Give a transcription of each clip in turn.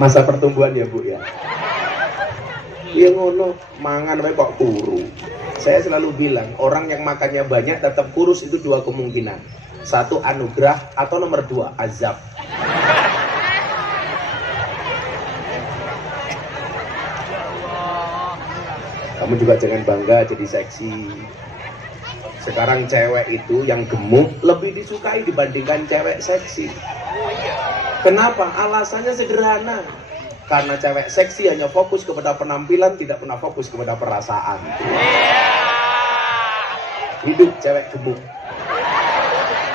Masa pertumbuhan ya Bu ya. Iya ngono, mangan wae kok kuru. Saya selalu bilang, orang yang makannya banyak tetap kurus itu dua kemungkinan. Satu anugerah atau nomor dua azab. Kamu juga jangan bangga jadi seksi. Sekarang cewek itu yang gemuk lebih disukai dibandingkan cewek seksi. Kenapa? Alasannya sederhana. Karena cewek seksi hanya fokus kepada penampilan, tidak pernah fokus kepada perasaan. Hidup cewek gemuk.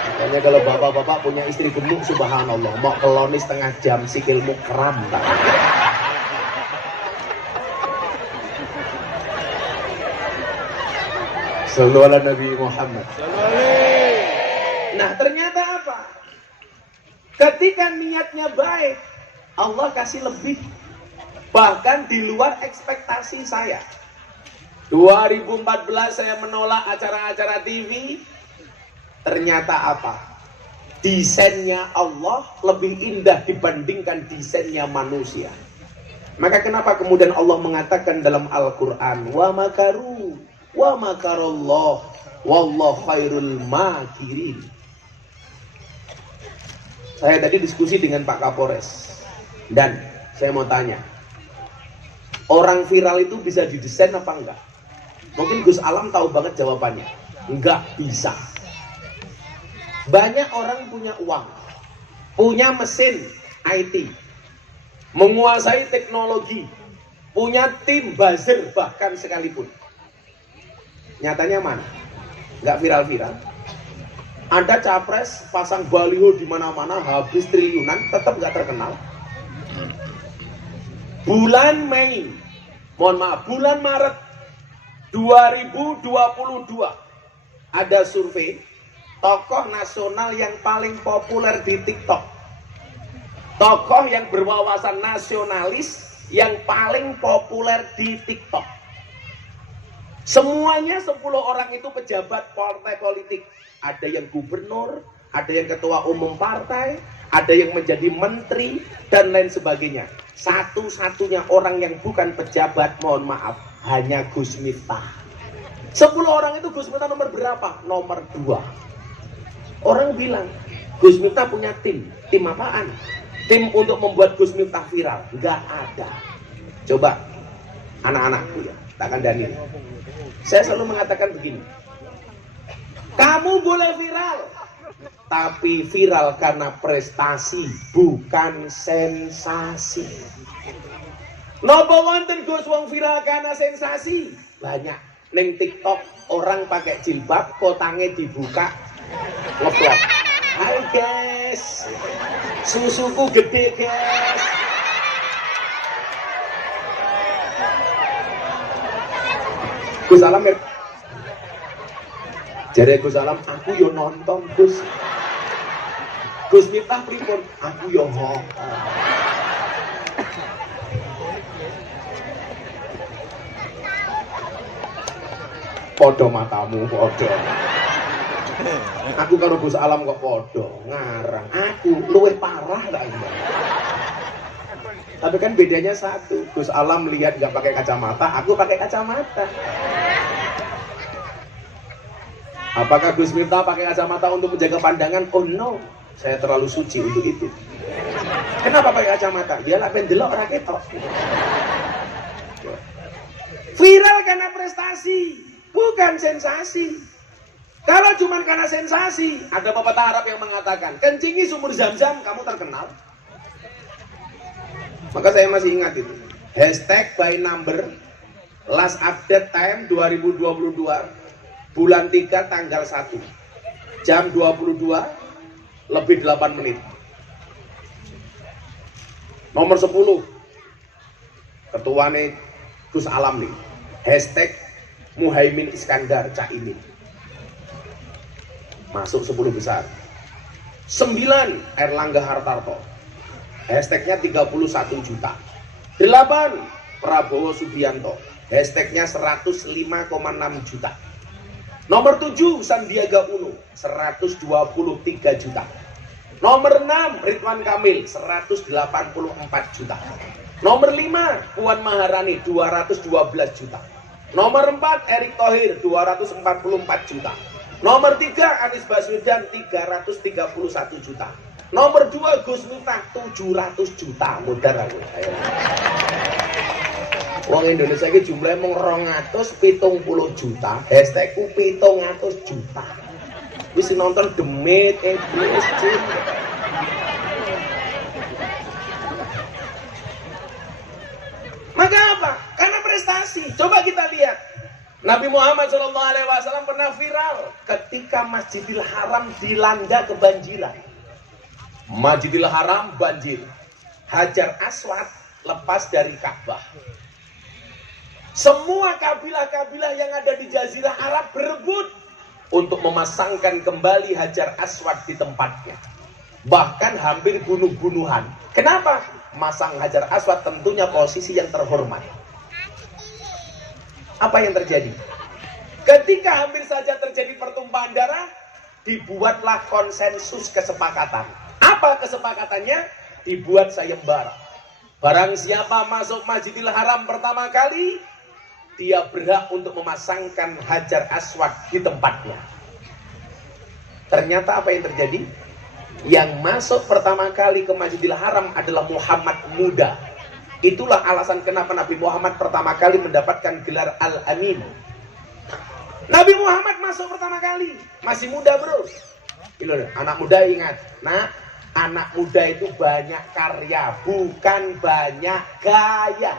Makanya kalau bapak-bapak punya istri gemuk, subhanallah, mau keloni setengah jam sikilmu kram tak? Sallu ala Nabi Muhammad. Nah ternyata apa? Ketika niatnya baik, Allah kasih lebih, bahkan di luar ekspektasi saya. 2014 saya menolak acara-acara TV. Ternyata apa? Desainnya Allah lebih indah dibandingkan desainnya manusia. Maka kenapa kemudian Allah mengatakan dalam Al-Quran, wa makaru wa makarallah wallahu khairul makirin. Saya tadi diskusi dengan Pak Kapolres. Dan saya mau tanya, orang viral itu bisa didesain apa enggak? Mungkin Gus Alam tahu banget jawabannya. Enggak bisa. Banyak orang punya uang, punya mesin IT, menguasai teknologi, punya tim buzzer bahkan sekalipun. Nyatanya mana? Enggak viral-viral. Ada capres pasang baliho di mana-mana habis triliunan tetap enggak terkenal. Bulan Mei, mohon maaf, bulan Maret 2022 ada survei tokoh nasional yang paling populer di TikTok. Tokoh yang berwawasan nasionalis yang paling populer di TikTok. Semuanya 10 orang itu pejabat partai politik. Ada yang gubernur, ada yang ketua umum partai, ada yang menjadi menteri, dan lain sebagainya. Satu-satunya orang yang bukan pejabat, mohon maaf, hanya Gus Miftah. 10 orang itu Gus Miftah nomor berapa? Nomor 2. Orang bilang, Gus Miftah punya tim. Tim apaan? Tim untuk membuat Gus Miftah viral. Nggak ada. Coba, anak-anakku ya, tak kandani. Saya selalu mengatakan begini. Kamu boleh viral, tapi viral karena prestasi, bukan sensasi. Napa wonten Gus wong viral karena sensasi? Banyak. Neng TikTok orang pakai jilbab, kotangnya dibuka, ngeplok. Hai guys, susuku gede guys. Gus Alam jare Gus Alam, aku yo nonton Gus. Gus Miftah pripun? Aku yo ho. Podo matamu, podo. Aku karo Gus Alam kok podo, ngarang. Aku luwih parah tak ini. Tapi kan bedanya satu, Gus Alam lihat gak pakai kacamata, aku pakai kacamata. Apakah Gus Miftah pakai kacamata untuk menjaga pandangan? Oh no, saya terlalu suci untuk itu. Kenapa pakai kacamata? Dia lah pendelok ora ketok. Viral karena prestasi, bukan sensasi. Kalau cuma karena sensasi, ada pepatah Arab yang mengatakan, kencingi sumur Zam-Zam, kamu terkenal. Maka saya masih ingat itu. Hashtag by number, last update time 2022. Bulan 3 tanggal 1 jam 22 lebih 8 menit. Nomor 10 ketuane Gus Alam nih. Hashtag Muhaimin Iskandar Caimin. Masuk 10 besar. 9 Erlangga Hartarto. Hashtagnya 31 juta. 8 Prabowo Subianto. Hashtagnya 105,6 juta. Nomor 7 Sandiaga Uno 123 juta. Nomor 6 Ridwan Kamil 184 juta. Nomor 5 Puan Maharani 212 juta. Nomor 4 Erick Thohir 244 juta. Nomor 3 Anies Baswedan 331 juta. Nomor 2 Gus Miftah 700 juta. Modar aku. Ayo. Wong Indonesia ini jumlahnya mung 270 juta. Hashtagku 700 juta. Wis nonton demit iblis jin. Maka apa? Karena prestasi. Coba kita lihat. Nabi Muhammad SAW pernah viral ketika Masjidil Haram dilanda kebanjiran. Masjidil Haram banjir. Hajar Aswad lepas dari Ka'bah. Semua kabilah-kabilah yang ada di Jazirah Arab berebut untuk memasangkan kembali Hajar Aswad di tempatnya. Bahkan hampir bunuh-bunuhan. Kenapa? Masang Hajar Aswad tentunya posisi yang terhormat. Apa yang terjadi? Ketika hampir saja terjadi pertumpahan darah, dibuatlah konsensus kesepakatan. Apa kesepakatannya? Dibuat sayembara. Barang siapa masuk Masjidil Haram pertama kali, dia berhak untuk memasangkan Hajar Aswad di tempatnya. Ternyata apa yang terjadi? Yang masuk pertama kali ke Masjidil Haram adalah Muhammad muda. Itulah alasan kenapa Nabi Muhammad pertama kali mendapatkan gelar Al-Amin. Nabi Muhammad masuk pertama kali, masih muda bro. Anak muda ingat, nah anak muda itu banyak karya, bukan banyak gaya.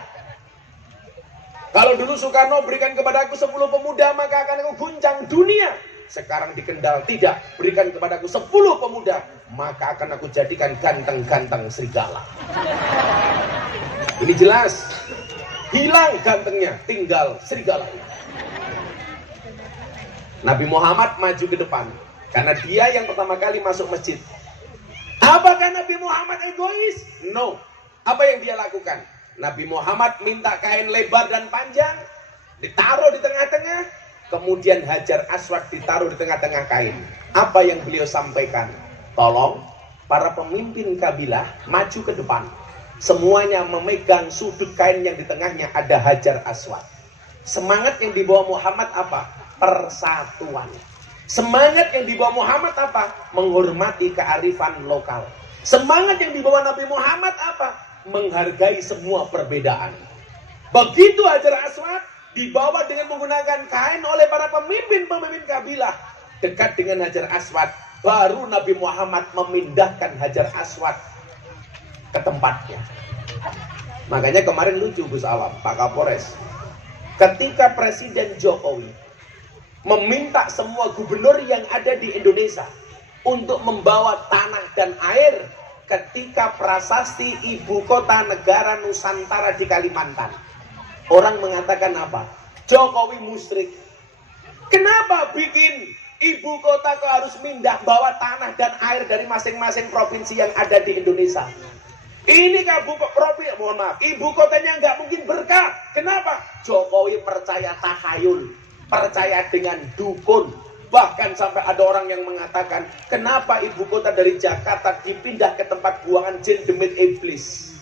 Kalau dulu Soekarno berikan kepadaku 10 pemuda maka akan aku guncang dunia. Sekarang di Kendal tidak, berikan kepadaku 10 pemuda maka akan aku jadikan ganteng-ganteng serigala. Ini jelas, hilang gantengnya, tinggal serigalanya. Nabi Muhammad maju ke depan karena dia yang pertama kali masuk masjid. Apakah Nabi Muhammad egois? No. Apa yang dia lakukan? Nabi Muhammad minta kain lebar dan panjang, ditaruh di tengah-tengah, kemudian Hajar Aswad ditaruh di tengah-tengah kain. Apa yang beliau sampaikan? Tolong para pemimpin kabilah maju ke depan. Semuanya memegang sudut kain yang di tengahnya ada Hajar Aswad. Semangat yang dibawa Muhammad apa? Persatuan. Semangat yang dibawa Muhammad apa? Menghormati kearifan lokal. Semangat yang dibawa Nabi Muhammad apa? Menghargai semua perbedaan. Begitu Hajar Aswad dibawa dengan menggunakan kain oleh para pemimpin-pemimpin kabilah dekat dengan Hajar Aswad, baru Nabi Muhammad memindahkan Hajar Aswad ke tempatnya. Makanya kemarin lucu Gus Alam, Pak Kapolres, ketika Presiden Jokowi meminta semua gubernur yang ada di Indonesia untuk membawa tanah dan air ketika prasasti ibu kota negara Nusantara di Kalimantan. Orang mengatakan apa? Jokowi musyrik. Kenapa bikin ibu kota kok harus mindah bawa tanah dan air dari masing-masing provinsi yang ada di Indonesia? Ini ibu kotanya nggak mungkin berkah. Kenapa? Jokowi percaya tahayul, percaya dengan dukun. Bahkan sampai ada orang yang mengatakan, kenapa ibu kota dari Jakarta dipindah ke tempat buangan jin demit iblis?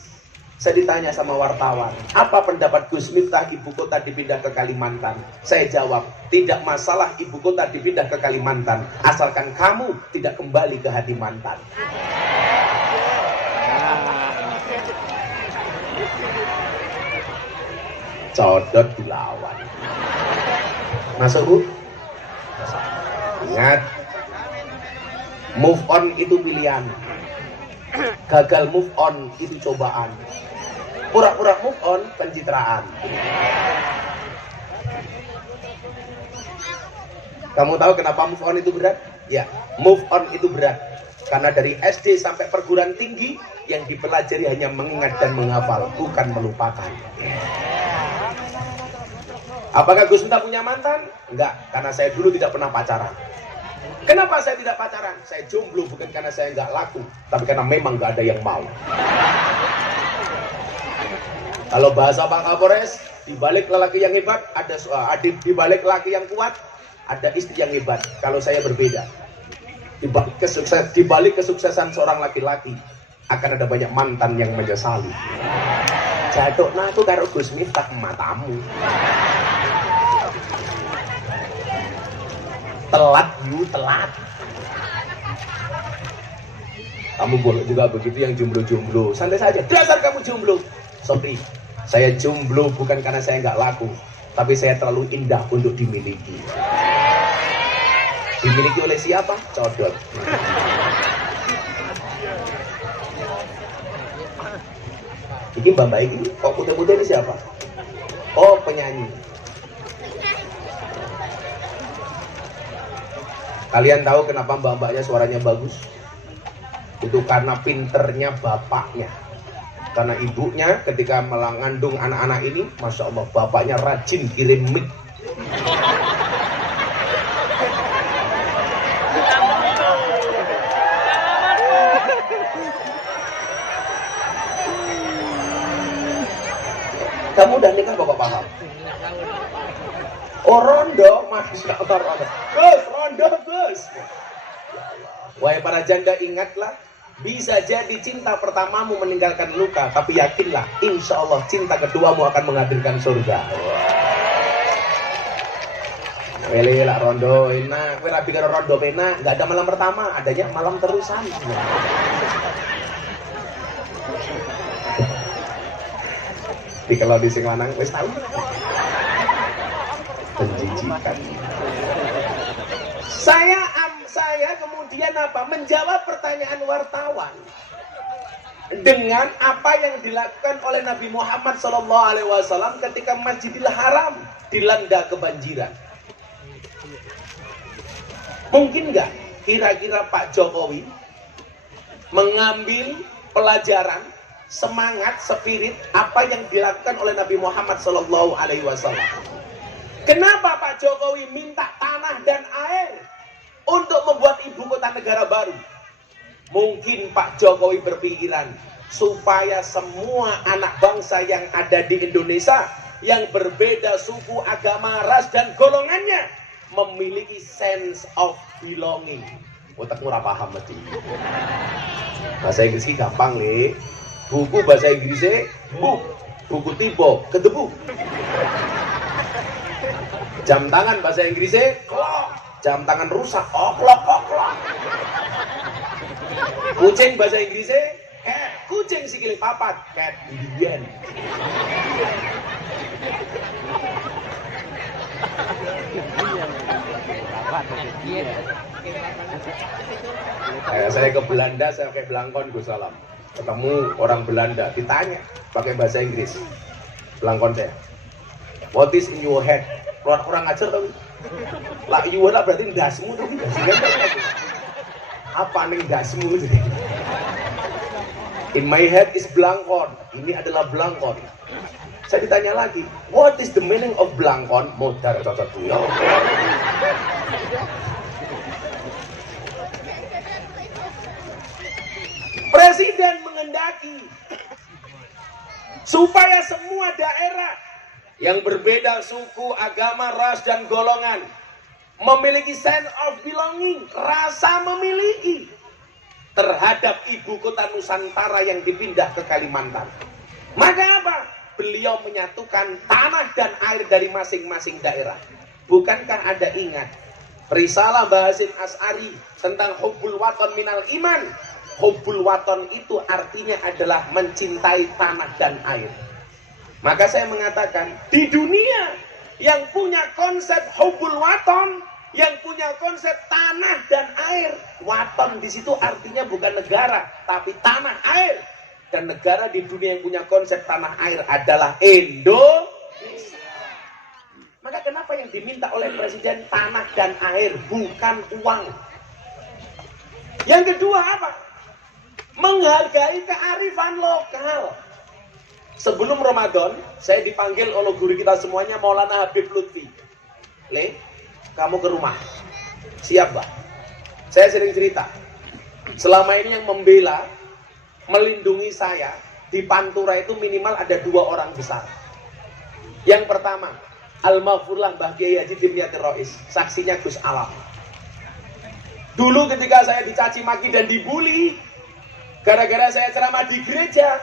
Saya ditanya sama wartawan, apa pendapat Gus Miftah ibu kota dipindah ke Kalimantan? Saya jawab, tidak masalah ibu kota dipindah ke Kalimantan, asalkan kamu tidak kembali ke hati mantan. Codot dilawan. Masuk Bu? Ingat, move on itu pilihan. Gagal move on itu cobaan. Pura-pura move on pencitraan. Kamu tahu kenapa move on itu berat? Ya, move on itu berat karena dari SD sampai perguruan tinggi yang dipelajari hanya mengingat dan menghafal, bukan melupakan. Apakah Gus Miftah punya mantan? Enggak, karena saya dulu tidak pernah pacaran. Kenapa saya tidak pacaran? Saya jomblo bukan karena saya nggak laku, tapi karena memang nggak ada yang mau. Kalau bahasa Pak Kapolres, di balik lelaki yang hebat ada di balik lelaki yang kuat ada istri yang hebat. Kalau saya berbeda. Di balik kesuksesan seorang laki-laki akan ada banyak mantan yang menyesali. Jadukna aku karo Gus Miftah matamu. Telat telat. Kamu boleh juga begitu yang jomblo-jomblo. Santai saja. Dasar kamu jomblo. Sorry, saya jomblo bukan karena saya nggak laku, tapi saya terlalu indah untuk dimiliki. Dimiliki oleh siapa? Codot. Ini Mbak Baik ini kok putih-putih ini siapa? Oh, penyanyi. Kalian tahu kenapa mbak-mbaknya suaranya bagus? Itu karena pinternya bapaknya. Karena ibunya ketika mengandung anak-anak ini, Masya Allah, bapaknya rajin kirim mic. Kamu udah nikah kok paham? Oh, rondo, Masya Allah, rondo. Gus, rondo, Gus. Wahai para janda, ingatlah, bisa jadi cinta pertamamu meninggalkan luka, tapi yakinlah, insya Allah cinta keduamu akan menghadirkan surga. Wele lah rondo, enak. Wele rapi karo rondo enak. Nggak ada malam pertama, adanya malam terusan. Tapi kalau di sing lanang wis tahu. Penjijikan. Saya kemudian apa? Menjawab pertanyaan wartawan dengan apa yang dilakukan oleh Nabi Muhammad SAW ketika Masjidil Haram dilanda kebanjiran. Mungkin nggak kira-kira Pak Jokowi mengambil pelajaran, semangat, spirit apa yang dilakukan oleh Nabi Muhammad SAW? Kenapa Pak Jokowi minta tanah dan air untuk membuat ibu kota negara baru? Mungkin Pak Jokowi berpikiran supaya semua anak bangsa yang ada di Indonesia yang berbeda suku, agama, ras, dan golongannya memiliki sense of belonging. Otak murah paham mesti. Bahasa Inggris ini gampang nih. Buku bahasa Inggrisnya buku tiba kedebu. Jam tangan bahasa Inggrisnya clock. Jam tangan rusak, clock. Kucing bahasa Inggrisnya cat. Kucing sikile papat, cat didian. Saya ke Belanda, saya pakai belangkon Gus Salam. Ketemu orang Belanda, ditanya pakai bahasa Inggris. Belangkon saya. What is in your head? Orang ajar tau. Lah you lah berarti ndasmu tuh. Apa nih ndasmu itu? In my head is belangkon. Ini adalah belangkon. Saya ditanya lagi, what is the meaning of belangkon? Modar cocok dunia. Presiden mengendaki supaya semua daerah yang berbeda suku, agama, ras, dan golongan memiliki sense of belonging, rasa memiliki terhadap ibu kota Nusantara yang dipindah ke Kalimantan. Maka apa? Beliau menyatukan tanah dan air dari masing-masing daerah. Bukankah Anda ingat risalah Mbah Hasyim Asy'ari tentang hubbul waton minal iman? Hubbul waton itu artinya adalah mencintai tanah dan air. Maka saya mengatakan, di dunia yang punya konsep hubbul waton, yang punya konsep tanah dan air, waton di situ artinya bukan negara, tapi tanah air. Dan negara di dunia yang punya konsep tanah air adalah Indonesia. Maka kenapa yang diminta oleh Presiden tanah dan air, bukan uang? Yang kedua apa? Menghargai kearifan lokal. Sebelum Ramadan, saya dipanggil oleh guru kita semuanya, Maulana Habib Lutfi. Le, kamu ke rumah. Siap, Mbak. Saya sering cerita. Selama ini yang membela, melindungi saya, di Pantura itu minimal ada 2 orang besar. Yang pertama, Al-Maghfurlah Mbah Kiai Haji Dimyati Rois, saksinya Gus Alam. Dulu ketika saya dicaci maki dan dibully, gara-gara saya ceramah di gereja,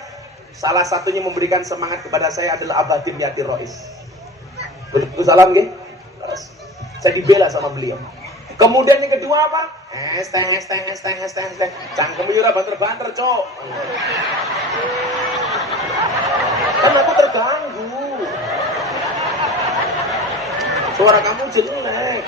salah satunya memberikan semangat kepada saya adalah Abah Dimyati Rois. Betul salam nggih. Saya dibela sama beliau. Kemudian yang kedua apa? Hashtag. Cangkem ora banter-banter, Cok. Kan aku terganggu. Suara kamu jelek.